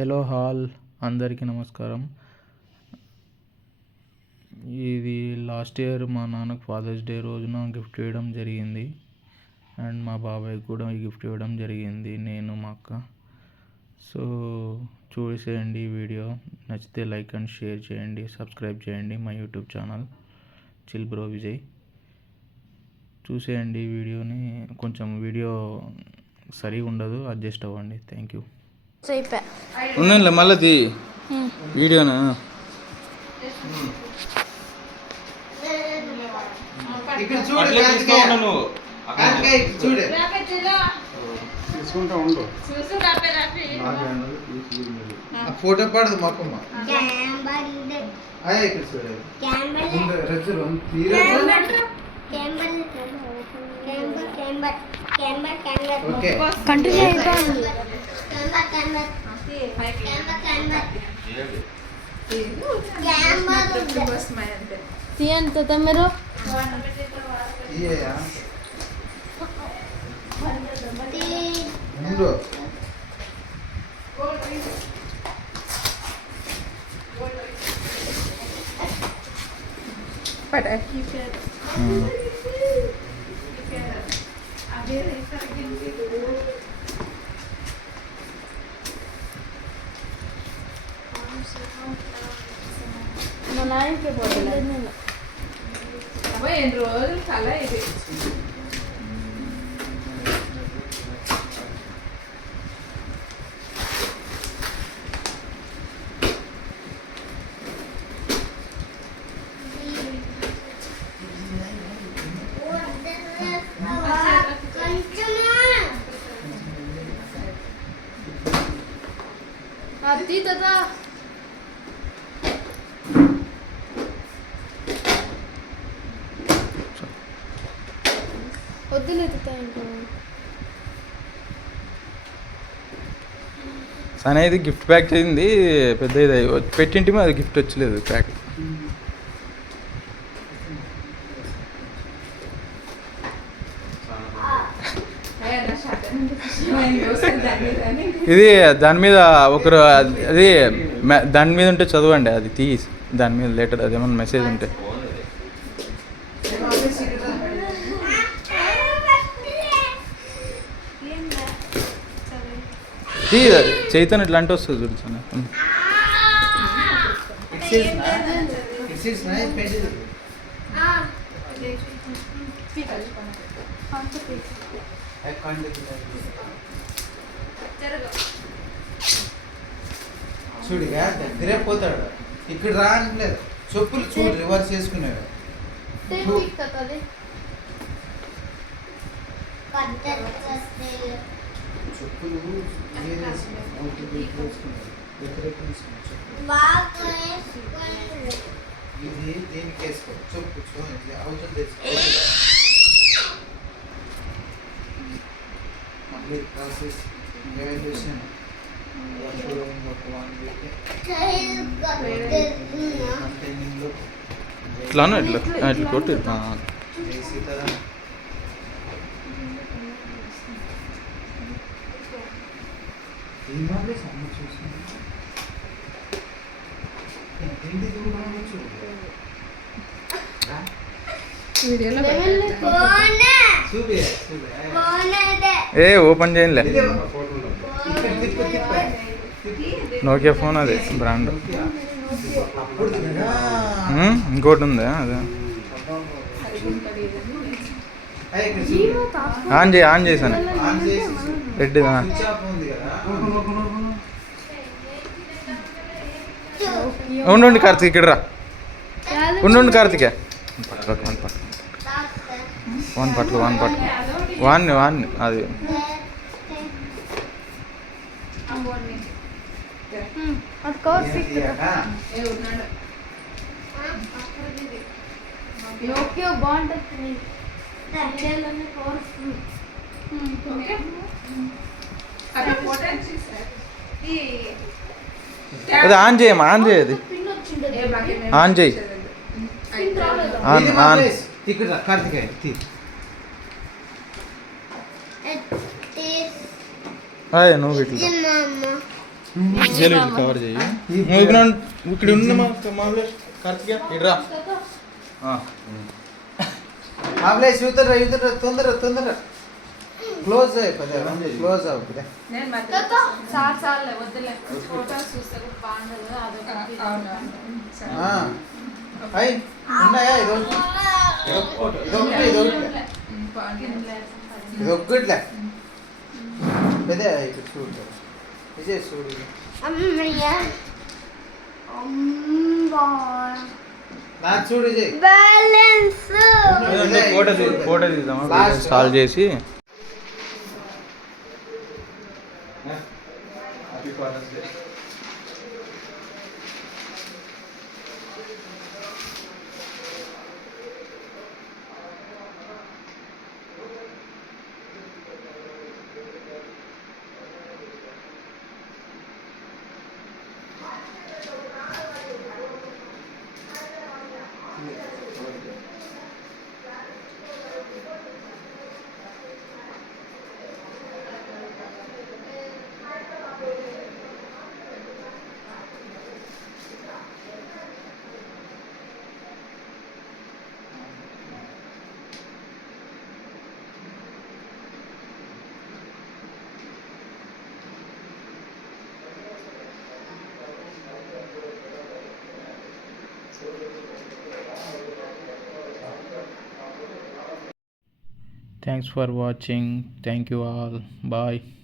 Hello hall అందరికీ నమస్కారం. ఇది లాస్ట్ ఇయర్ మా నాన్నకు ఫాదర్స్ డే రోజున గిఫ్ట్ ఇవ్వడం జరిగింది. అండ్ మా బాబాయ్కి కూడా ఈ గిఫ్ట్ ఇవ్వడం జరిగింది, నేను మా అక్క. సో చూసేయండి ఈ వీడియో, నచ్చితే లైక్ అండ్ షేర్ చేయండి, సబ్స్క్రైబ్ చేయండి మా YouTube channel chill bro Vijay. చూసేయండి వీడియోని, కొంచెం వీడియో సరిగా ఉండదు, అడ్జస్ట్ అవ్వండి. Thank you. ఉన్నానులే మళ్ళీ వీడియోనా. తీసుకుంటా ఉండు. ఫోటో పడదు మాకమ్మ. Siento, tamero. Malaike పోతలేదు. అబ్బా ఎన్ని రోజులు కల ఇది. అత్తి తాత సరే ఇది గిఫ్ట్ ప్యాక్ చేసింది పెద్ద, ఇది పెట్టింటి అది గిఫ్ట్ వచ్చలేదు ప్యాక్. ఇది దాని మీద ఒకరు అది దాని మీద ఉంటే చదవండి, అది తీసి దాని మీద లెటర్ అది ఏమన్నా మెసేజ్ ఉంటే. చైతన్య ఇట్లా అంటే వస్తుంది చూడు. చూడిగా దగ్గరే పోతాడు, ఇక్కడ రాలేదు. చెప్పులు చూడు రివర్స్ చేసుకున్నాడు. చెప్పులు ఇది దీనికి వేసుకో. చెప్పు అవసరం తెచ్చుకో. మళ్ళీ ప్రాసెస్ గ్రాడ్యుయేషన్ ఇట్లాను ఇట్లా ఇట్లా కొట్టు. ఏ ఓపెన్ చేయలే. నోకియా ఫోన్ అదే బ్రాండ్. ఇంకోటి ఉందా అదే. ఆన్ చేశాను. రెడ్ ఉండు కార్తీక్, ఇక్కడ రా. ఉండు కార్తీక, వన్ పట్టుకో వాన్ని అది. అది ఆన్ చేయమ్మా, ఆన్ చేయది, ఆన్ చేయి. నువ్వు ఇట్లా కవర్ చేయి ఇక్కడ ఉన్న మామూలు కార్తిక ఇడ్రా ఆబ్లేసి యూతరా తొందర క్లోజ్ అయిపోతే క్లోజ్ అవుతుంది. నేను మధ్య సార్లే వద్దులే ఫోటోస్ చూస్తే కూడా బాగుండదు అదొకటి అయి ఉన్నాయా ఇదొక్కట్లే పెద్ద ఇక్కడ చూడు విజయ్ చూడు నాకు చూడు విజయ్ ఫోటో తీద్దామా సాల్వ్ చేసి Thanks for watching. Thank you all. Bye.